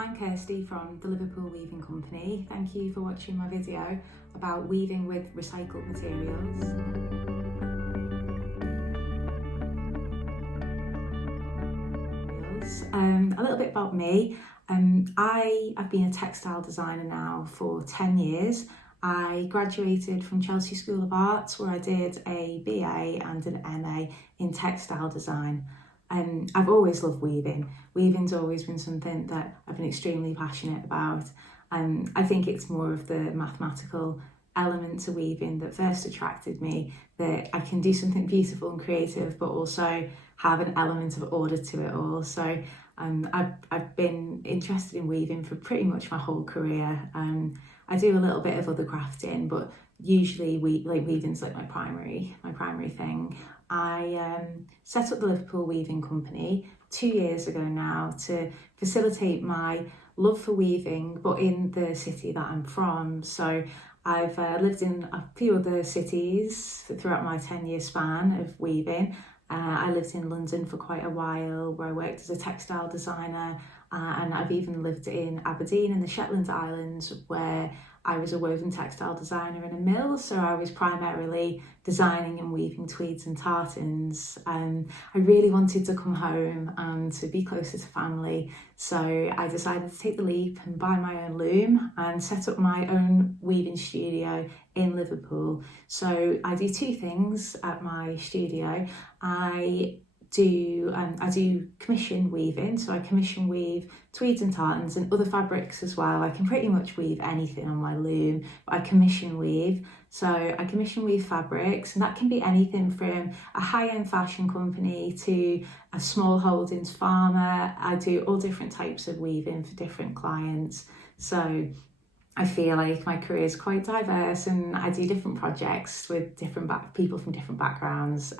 I'm Kirsty from the Liverpool Weaving Company. Thank you for watching my video about weaving with recycled materials. A little bit about me. I've been a textile designer now for 10 years. I graduated from Chelsea School of Arts, where I did a BA and an MA in textile design. I've always loved weaving. Weaving's always been something that I've been extremely passionate about. I think it's more of the mathematical element to weaving that first attracted me, that I can do something beautiful and creative, but also have an element of order to it all. So I've been interested in weaving for pretty much my whole career. I do a little bit of other crafting, but usually weaving's like my primary thing. I set up the Liverpool Weaving Company 2 years ago now to facilitate my love for weaving, but in the city that I'm from. So I've lived in a few other cities throughout my 10-year span of weaving. I lived in London for quite a while, where I worked as a textile designer, and I've even lived in Aberdeen in the Shetland Islands, where I was a woven textile designer in a mill. So I was primarily designing and weaving tweeds and tartans. I really wanted to come home and to be closer to family. So I decided to take the leap and buy my own loom and set up my own weaving studio in Liverpool. So I do two things at my studio. I do commission weaving, so I commission weave tweeds and tartans and other fabrics as well. I can pretty much weave anything on my loom, but I commission weave. So I commission weave fabrics, and that can be anything from a high-end fashion company to a small holdings farmer. I do all different types of weaving for different clients. So I feel like my career is quite diverse, and I do different projects with different people from different backgrounds,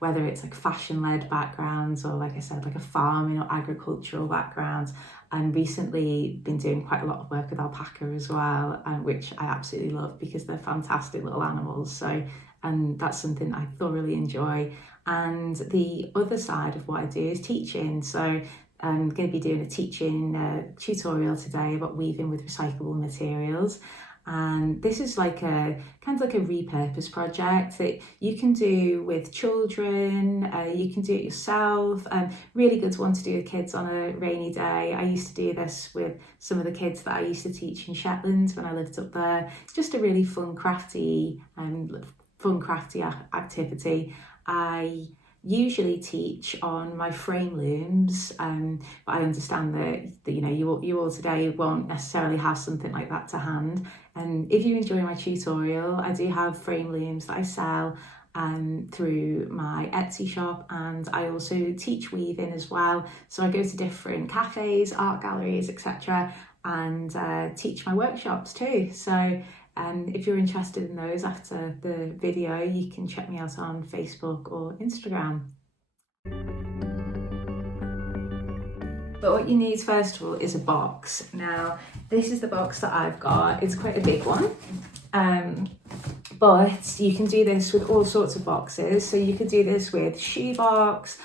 whether it's like fashion-led backgrounds or, like I said, like a farming or agricultural background. And recently been doing quite a lot of work with alpaca as well, which I absolutely love because they're fantastic little animals. So, and that's something I thoroughly enjoy. And the other side of what I do is teaching. So I'm going to be doing a teaching tutorial today about weaving with recyclable materials. And this is like a kind of like a repurpose project that you can do with children, you can do it yourself. Really good one to do with kids on a rainy day. I used to do this with some of the kids that I used to teach in Shetland when I lived up there. It's just a really fun, crafty activity. I usually teach on my frame looms, but I understand that you know you all today won't necessarily have something like that to hand. And if you enjoy my tutorial, I do have frame looms that I sell through my Etsy shop, and I also teach weaving as well. So I go to different cafes, art galleries, etc., and teach my workshops too. So if you're interested in those after the video, you can check me out on Facebook or Instagram. But what you need first of all is a box. Now, this is the box that I've got. It's quite a big one. But you can do this with all sorts of boxes. So you could do this with shoebox,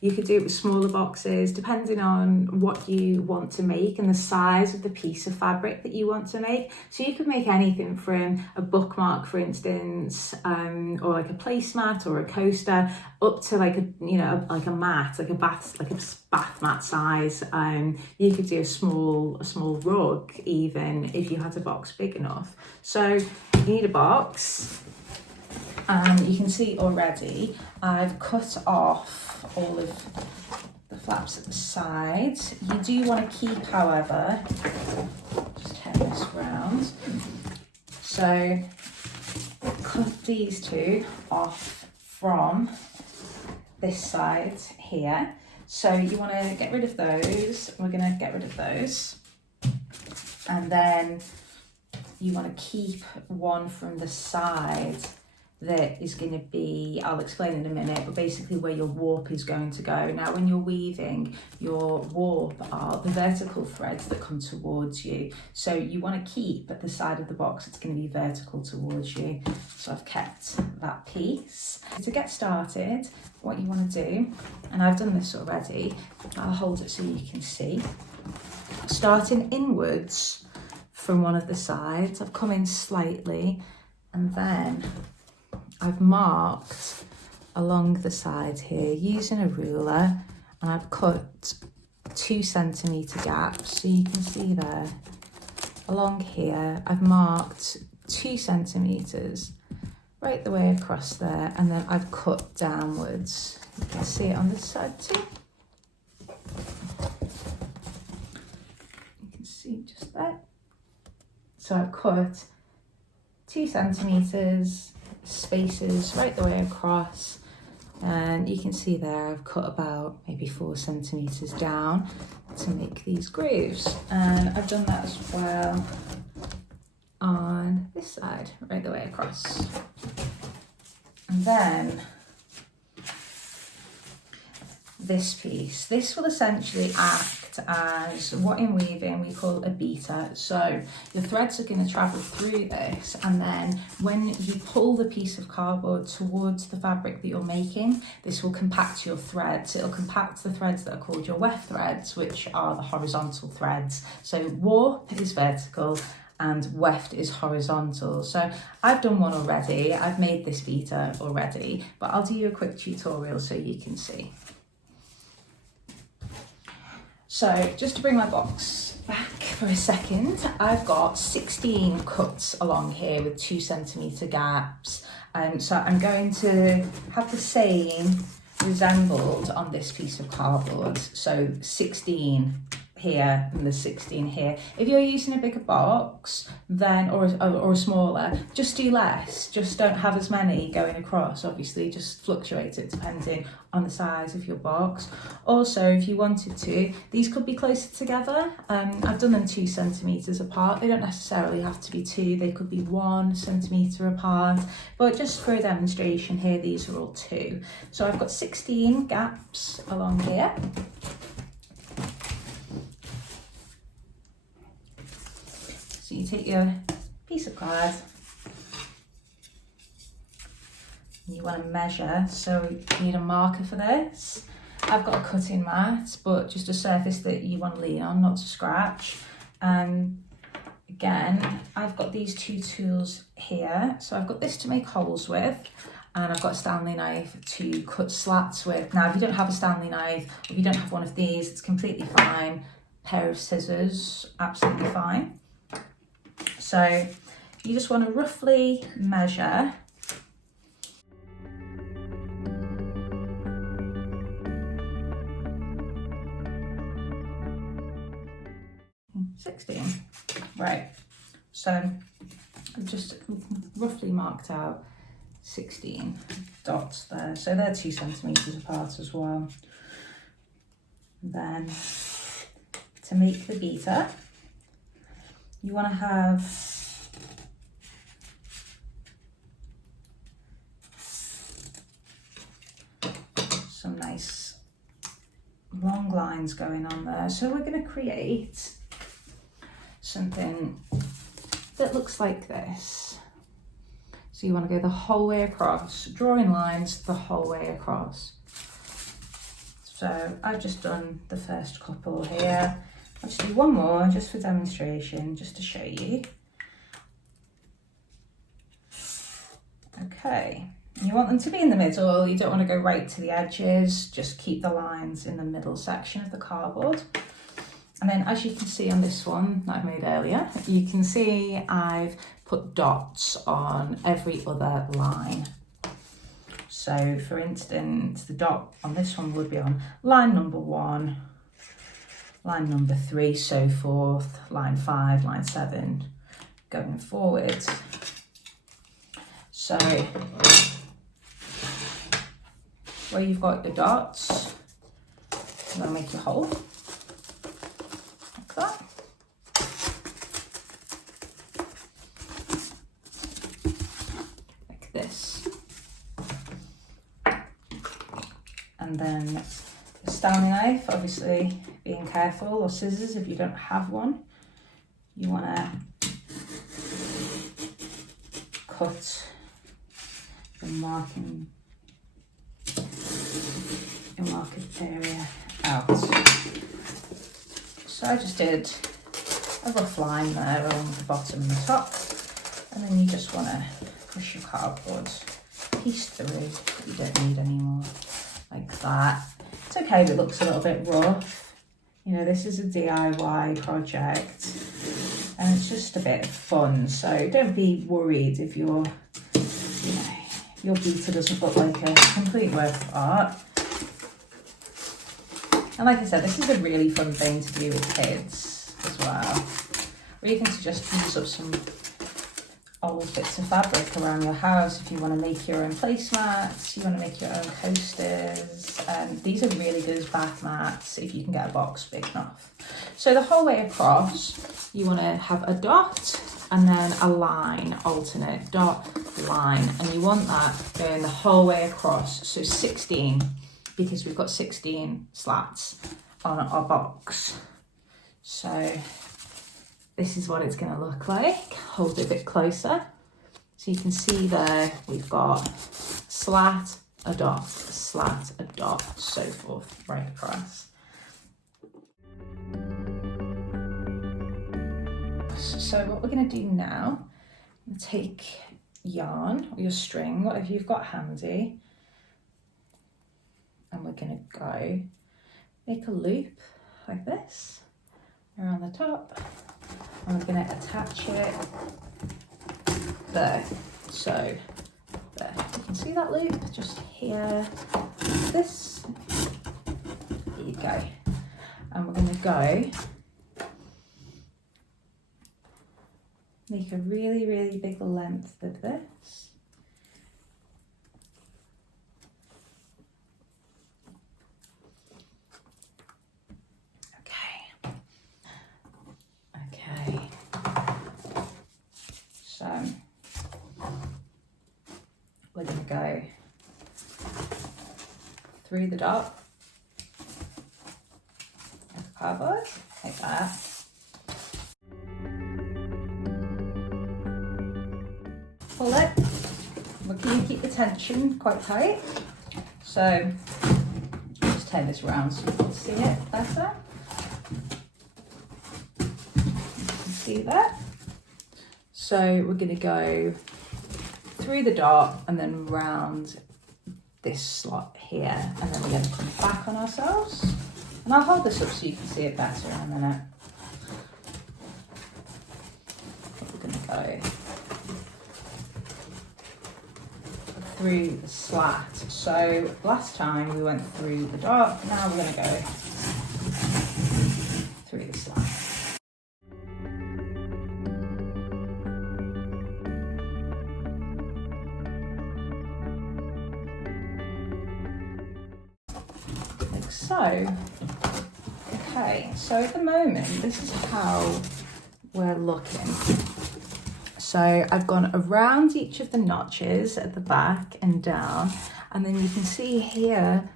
you could do it with smaller boxes, depending on what you want to make and the size of the piece of fabric that you want to make. So you could make anything from a bookmark, for instance, or like a placemat or a coaster, up to like a mat, like a bath mat size. You could do a small rug even if you had a box big enough. So you need a box, and you can see already I've cut off all of the flaps at the sides. You do want to keep, however, just turn this round. So cut these two off from this side here. So you want to get rid of those. We're going to get rid of those, and then you want to keep one from the side that is going to be, I'll explain in a minute, but basically where your warp is going to go. Now, when you're weaving, your warp are the vertical threads that come towards you. So you want to keep at the side of the box, it's going to be vertical towards you. So I've kept that piece. To get started, what you want to do, and I've done this already, I'll hold it so you can see. starting inwards from one of the sides, I've come in slightly, and then I've marked along the side here using a ruler, and I've cut 2 centimetre gaps. So you can see there, along here, I've marked 2 centimetres right the way across there, and then I've cut downwards. You can see it on this side too. You can see just there. So I've cut 2 centimetres, spaces right the way across, and you can see there I've cut about maybe 4 centimetres down to make these grooves, and I've done that as well on this side right the way across. And then this piece, this will essentially act as what in weaving we call a beater. So your threads are going to travel through this, and then when you pull the piece of cardboard towards the fabric that you're making, this will compact your threads. It'll compact the threads that are called your weft threads, which are the horizontal threads. So warp is vertical and weft is horizontal. So I've done one already. I've made this beater already, but I'll do you a quick tutorial so you can see. So just to bring my box back for a second, I've got 16 cuts along here with 2 centimetre gaps. So I'm going to have the same resembled on this piece of cardboard. So 16 here and the 16 here. If you're using a bigger box, then or a smaller, just do less. Just don't have as many going across. Obviously, just fluctuate it depending on the size of your box. Also, if you wanted to, these could be closer together. I've done them 2 centimetres apart. They don't necessarily have to be 2. They could be 1 centimetre apart. But just for a demonstration here, these are all 2. So I've got 16 gaps along here. So you take your piece of card, and you want to measure, so you need a marker for this. I've got a cutting mat, but just a surface that you want to lean on, not to scratch. Again, I've got these 2 tools here. So I've got this to make holes with, and I've got a Stanley knife to cut slats with. Now, if you don't have a Stanley knife, if you don't have one of these, it's completely fine. Pair of scissors, absolutely fine. So you just want to roughly measure 16. Right, so I've just roughly marked out 16 dots there. So they're 2 centimetres apart as well. Then to make the beater, you want to have some nice long lines going on there. So we're going to create something that looks like this. So you want to go the whole way across, drawing lines the whole way across. So I've just done the first couple here. I'll just do one more just for demonstration, just to show you. Okay, you want them to be in the middle. You don't want to go right to the edges. Just keep the lines in the middle section of the cardboard. And then, as you can see on this one that I made earlier, you can see I've put dots on every other line. So for instance, the dot on this one would be on line number 1, line number 3, so forth, line 5, line 7, going forward. So where you've got the dots, you're going to make your hole like that. Like this. And then the Stanley knife, obviously being careful, or scissors if you don't have one. You want to cut the marked area out. So I just did a rough line there along the bottom and the top, and then you just want to push your cardboard piece through that you don't need anymore, like that. It's okay if it looks a little bit rough. You know, this is a DIY project and it's just a bit of fun, so don't be worried if your beater doesn't look like a complete work of art. And like I said, this is a really fun thing to do with kids as well. Or you can just use up some old bits of fabric around your house if you want to make your own placemats, you want to make your own coasters. These are really good as bath mats if you can get a box big enough. So the whole way across, you want to have a dot and then a line, alternate dot, line, and you want that going the whole way across. So 16, because we've got 16 slats on our box. So this is what it's going to look like. Hold it a bit closer. So you can see there we've got slat, a dot, so forth, right across. So what we're going to do now, take yarn or your string, whatever you've got handy, and we're going to go make a loop like this around the top, and we're going to attach it there. So there, you can see that loop just here, this, there you go. And we're going to go make a really, really big length of this. Okay. So we're going to go through the dot of the cardboard, like that. Pull it. We're going to keep the tension quite tight. So just turn this around so you can see it better. You can see that. So we're going to go through the dot and then round this slot here, and then we're going to come back on ourselves. And I'll hold this up so you can see it better in a minute. We're going to go through the slat. So last time we went through the dot, now we're going to go through the slat. Like so. Okay, so at the moment, this is how we're looking. So I've gone around each of the notches at the back and down, and then you can see here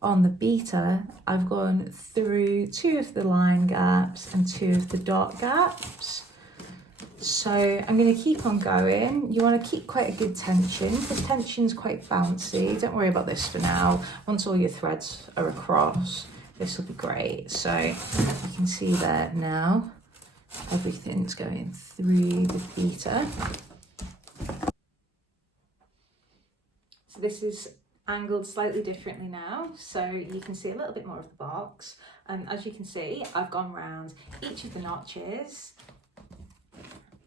on the beater, I've gone through 2 of the line gaps and 2 of the dot gaps. So I'm going to keep on going. You want to keep quite a good tension, because tension's quite bouncy. Don't worry about this for now. Once all your threads are across, this will be great. So you can see there now, everything's going through the beater. So this is angled slightly differently now, so you can see a little bit more of the box. And as you can see, I've gone round each of the notches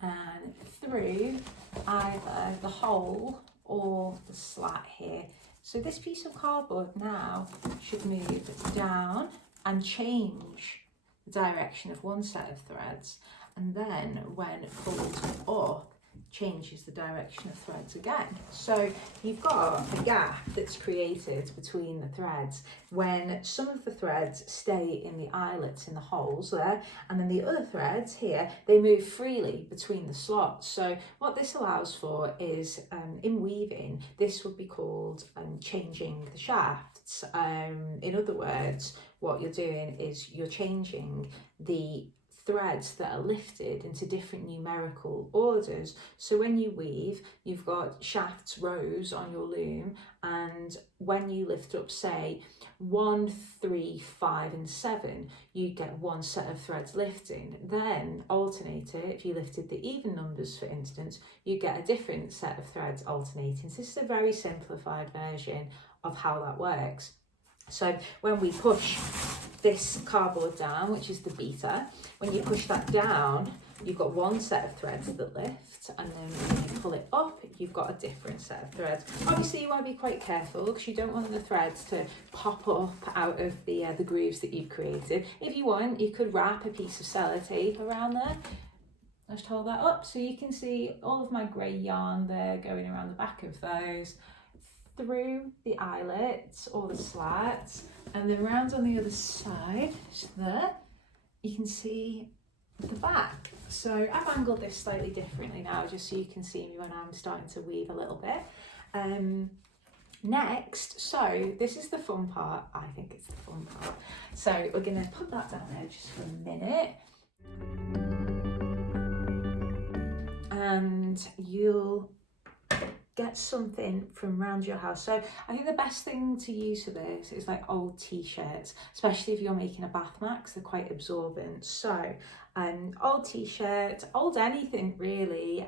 and through either the hole or the slat here. So this piece of cardboard now should move down and change the direction of one set of threads, and then when pulled up, changes the direction of threads again. So you've got a gap that's created between the threads when some of the threads stay in the eyelets in the holes there, and then the other threads here, they move freely between the slots. So what this allows for is, in weaving, this would be called changing the shafts. In other words, what you're doing is you're changing the threads that are lifted into different numerical orders. So when you weave, you've got shafts, rows on your loom, and when you lift up, say, 1, 3, 5 and 7, you get one set of threads lifting. Then alternate it. If you lifted the even numbers, for instance, you get a different set of threads alternating. So this is a very simplified version of how that works. So when we push this cardboard down, which is the beater, when you push that down, you've got one set of threads that lift, and then when you pull it up, you've got a different set of threads. Obviously, you want to be quite careful because you don't want the threads to pop up out of the grooves that you've created. If you want, you could wrap a piece of sellotape around there. Just hold that up so you can see all of my grey yarn there going around the back of those, through the eyelets or the slats, and then round on the other side, just there, you can see the back. So I've angled this slightly differently now, just so you can see me when I'm starting to weave a little bit. Next, so this is the fun part. I think it's the fun part. So we're going to put that down there just for a minute. And you'll get something from around your house. So I think the best thing to use for this is like old t-shirts, especially if you're making a bath mat, because they're quite absorbent. So old t-shirt, old anything really.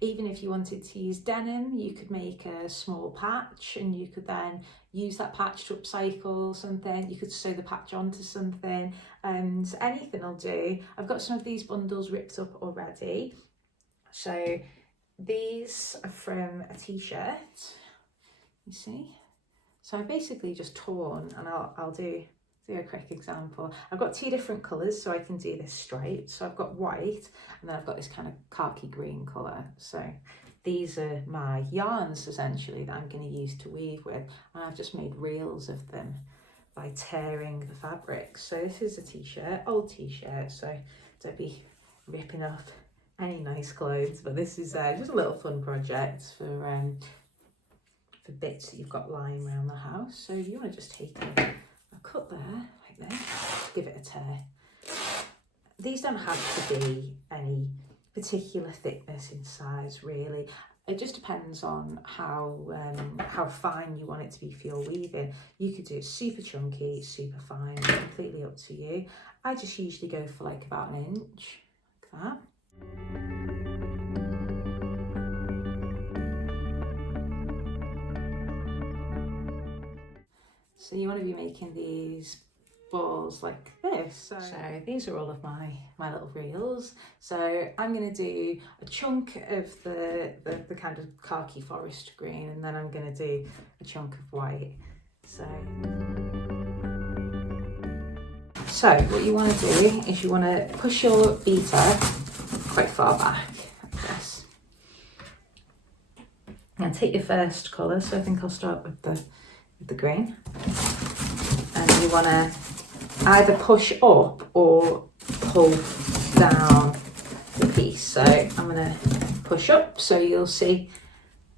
Even if you wanted to use denim, you could make a small patch and you could then use that patch to upcycle something. You could sew the patch onto something, and anything will do. I've got some of these bundles ripped up already. So these are from a t-shirt, you see. So I've basically just torn, and I'll do a quick example. I've got 2 different colours, so I can do this striped. So I've got white, and then I've got this kind of khaki green colour. So these are my yarns essentially that I'm going to use to weave with, and I've just made reels of them by tearing the fabric. So this is a t-shirt, old t-shirt, so don't be ripping off any nice clothes, but this is just a little fun project for bits that you've got lying around the house. So you want to just take a cut there like this, give it a tear. These don't have to be any particular thickness in size really. It just depends on how fine you want it to be for your weaving. You could do it super chunky, super fine, completely up to you. I just usually go for like about 1 inch, like that. So you want to be making these balls like this. So these are all of my little reels. So I'm going to do a chunk of the kind of khaki forest green, and then I'm going to do a chunk of white. So what you want to do is you want to push your beater quite far back like this. And take your first colour, so I think I'll start with the green. And you want to either push up or pull down the piece. So I'm going to push up, so you'll see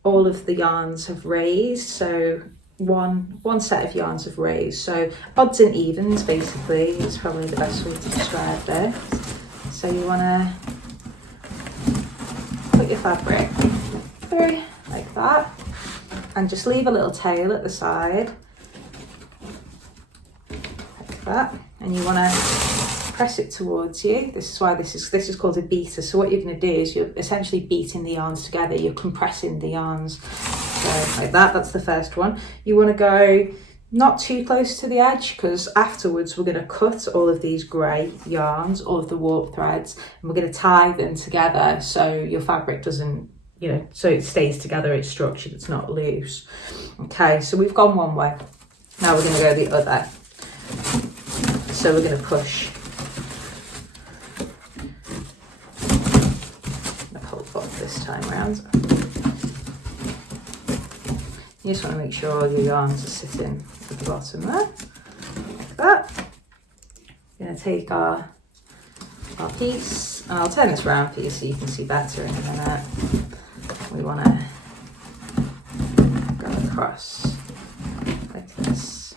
all of the yarns have raised. So one set of yarns have raised. So odds and evens basically is probably the best way to describe this. So you want to put your fabric through like that, and just leave a little tail at the side like that, and you want to press it towards you. This is why this is called a beater. So what you're going to do is you're essentially beating the yarns together, you're compressing the yarns. So like that, that's the first one. You want to go not too close to the edge, because afterwards we're going to cut all of these grey yarns, all of the warp threads, and we're going to tie them together so your fabric doesn't, so it stays together, it's structured, it's not loose. Okay, so we've gone one way. Now we're going to go the other. So we're going to push the pull up this time around. You just want to make sure all your yarns are sitting at the bottom there, like that. We're going to take our piece, and I'll turn this around for you so you can see better in a minute. We want to go across like this.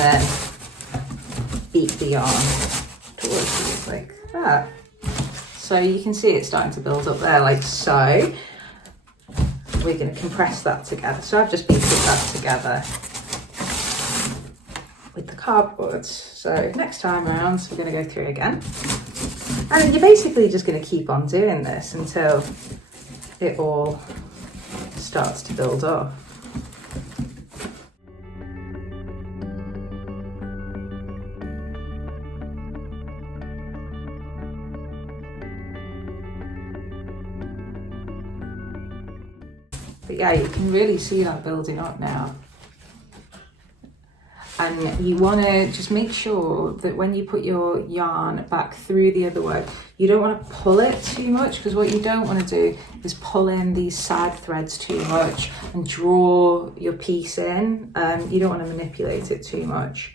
then beat the yarn towards you like that. So you can see it's starting to build up there like so. We're going to compress that together. So I've just beaten that together with the cardboard. So next time around, we're going to go through again. And you're basically just going to keep on doing this until it all starts to build up. But yeah, you can really see that building up now. And you want to just make sure that when you put your yarn back through the other way, you don't want to pull it too much, because what you don't want to do is pull in these side threads too much and draw your piece in. You don't want to manipulate it too much.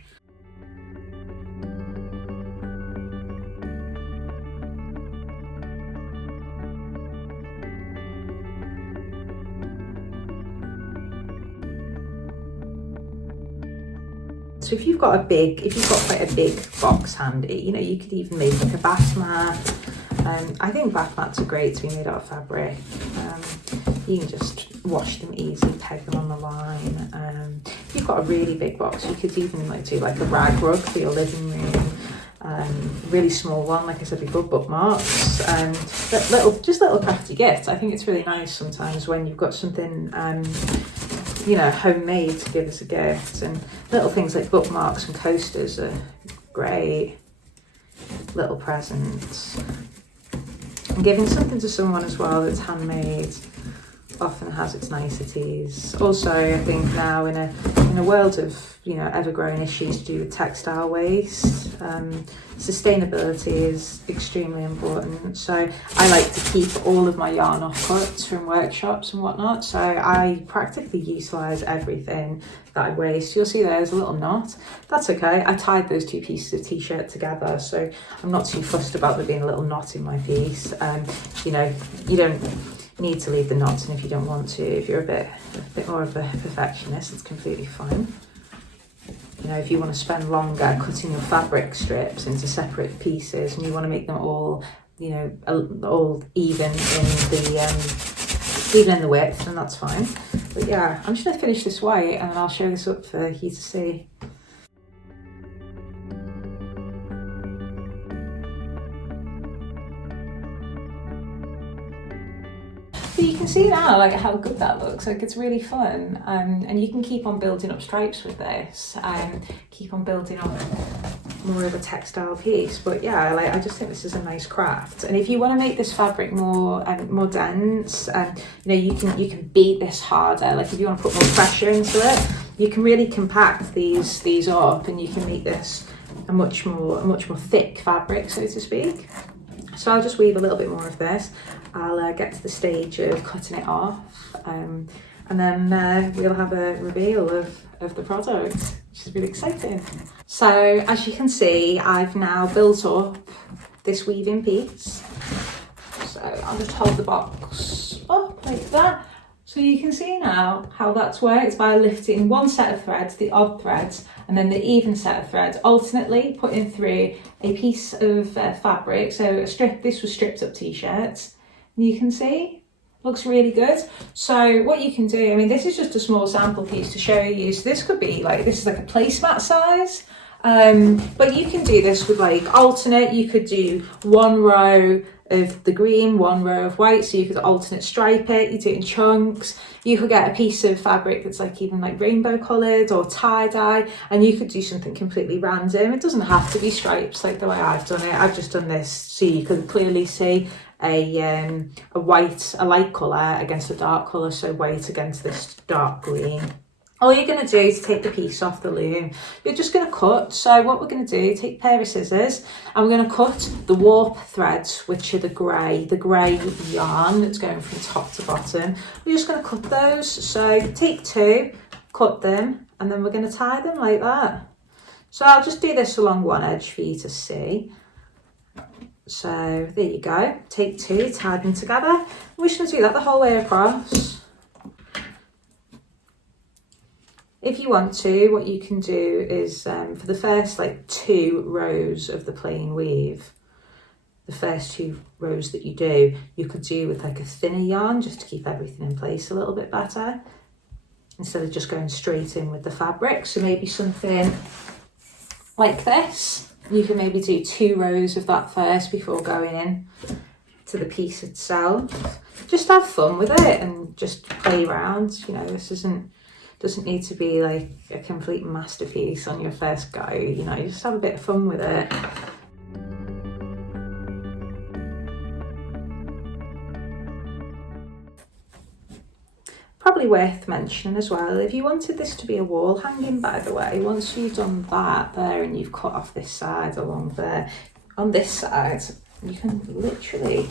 So if you've got quite a big box handy, you know, you could even make like a bath mat. I think bath mats are great to be made out of fabric. You can just wash them easy, peg them on the line. If you've got a really big box, you could even like do like a rag rug for your living room. Really small one, like I said before, bookmarks, and little crafty gifts. I think it's really nice sometimes when you've got something you know, homemade to give as a gift, and little things like bookmarks and coasters are great little presents. And giving something to someone as well that's handmade often has its niceties. Also, I think now in a world of, you know, ever-growing issues to do with textile waste, sustainability is extremely important. So I like to keep all of my yarn offcuts from workshops and whatnot. So I practically utilise everything that I waste. You'll see there's a little knot. That's okay. I tied those two pieces of t-shirt together, so I'm not too fussed about there being a little knot in my piece. You know, you don't need to leave the knots in if you don't want to. If you're a bit more of a perfectionist, it's completely fine. You know, if you want to spend longer cutting your fabric strips into separate pieces and you want to make them all, you know, all even in the width, then that's fine. But yeah, I'm just going to finish this white and then I'll show this up for you to see. So you can see now like how good that looks. Like it's really fun, and you can keep on building up stripes with this, keep on building up more of a textile piece. But yeah, like I just think this is a nice craft. And if you want to make this fabric more dense, you know, you can beat this harder. Like if you want to put more pressure into it, you can really compact these up, and you can make this a much more thick fabric, so to speak. So I'll just weave a little bit more of this. I'll get to the stage of cutting it off, and then we'll have a reveal of the product, which is really exciting. So as you can see, I've now built up this weaving piece. So I'll just hold the box up like that. So you can see now how that's worked by lifting one set of threads, the odd threads, and then the even set of threads, alternately putting through a piece of fabric. So this was stripped up t-shirts. You can see, looks really good. So what you can do, I mean, this is just a small sample piece to show you. So this could be like, this is like a placemat size. But you can do this with like alternate. You could do one row of the green, one row of white, so you could alternate stripe it. You do it in chunks. You could get a piece of fabric that's like even like rainbow coloured or tie-dye, and you could do something completely random. It doesn't have to be stripes like the way I've done it. I've just done this so you can clearly see a light colour against a dark colour, so white against this dark green. All you're going to do is take the piece off the loom. You're just going to cut. So what we're going to do, take a pair of scissors, and we're going to cut the warp threads, which are the grey yarn that's going from top to bottom. We're just going to cut those. So take two, cut them, and then we're going to tie them like that. So I'll just do this along one edge for you to see. So there you go. Take two, tie them together. We're just going to do that the whole way across. If you want to, what you can do is for the first like 2 rows of the plain weave, the first 2 rows that you do, you could do with like a thinner yarn just to keep everything in place a little bit better, instead of just going straight in with the fabric. So maybe something like this. You can maybe do 2 rows of that first before going in to the piece itself. Just have fun with it and just play around. You know, this doesn't need to be like a complete masterpiece on your first go. You know, just have a bit of fun with it. Probably worth mentioning as well, if you wanted this to be a wall hanging, by the way, once you've done that there and you've cut off this side along there, on this side, you can literally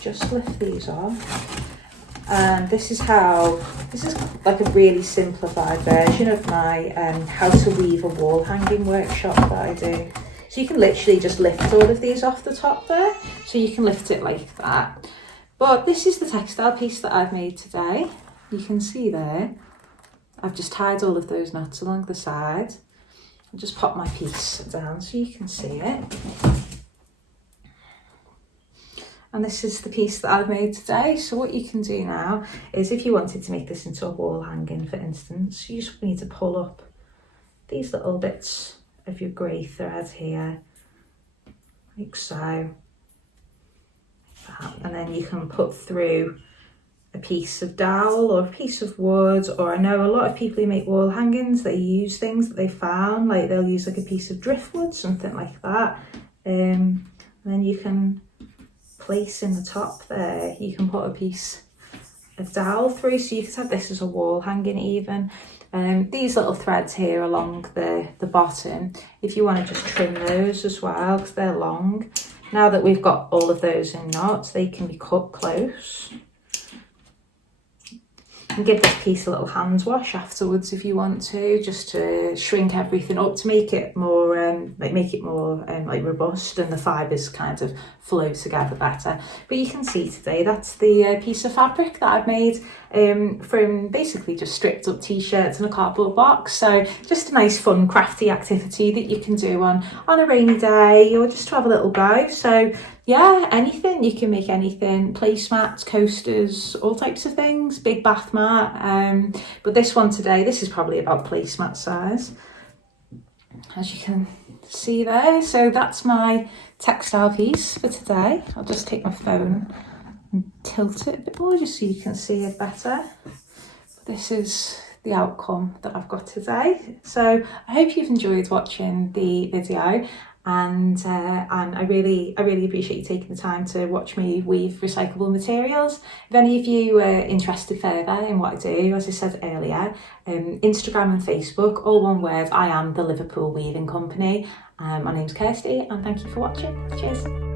just lift these off. And this is like a really simplified version of my how to weave a wall hanging workshop that I do. So you can literally just lift all of these off the top there. So you can lift it like that. But this is the textile piece that I've made today. You can see there, I've just tied all of those knots along the side. I'll just pop my piece down so you can see it. And this is the piece that I've made today. So what you can do now is, if you wanted to make this into a wall hanging, for instance, you just need to pull up these little bits of your grey thread here, like so. And then you can put through a piece of dowel or a piece of wood, or I know a lot of people who make wall hangings, they use things that they found, like they'll use like a piece of driftwood, something like that. And then you can place in the top there, you can put a piece of dowel through, so you could have this as a wall hanging even. These little threads here along the bottom, if you want to just trim those as well, because they're long. Now that we've got all of those in knots, they can be cut close. And give this piece a little hand wash afterwards if you want to, just to shrink everything up, to make it more like robust, and the fibres kind of flow together better. But you can see today that's the piece of fabric that I've made from basically just stripped up t-shirts and a cardboard box. So just a nice fun crafty activity that you can do on a rainy day, or just to have a little go. So yeah, anything, you can make anything, placemats, coasters, all types of things, big bath mat. But this one today, this is probably about placemat size, as you can see there. So that's my textile piece for today. I'll just take my phone and tilt it a bit more just so you can see it better. This is the outcome that I've got today. So I hope you've enjoyed watching the video. And I really appreciate you taking the time to watch me weave recyclable materials. If any of you are interested further in what I do, as I said earlier, Instagram and Facebook, all one word, I am the Liverpool Weaving Company. My name's Kirsty, and thank you for watching. Cheers.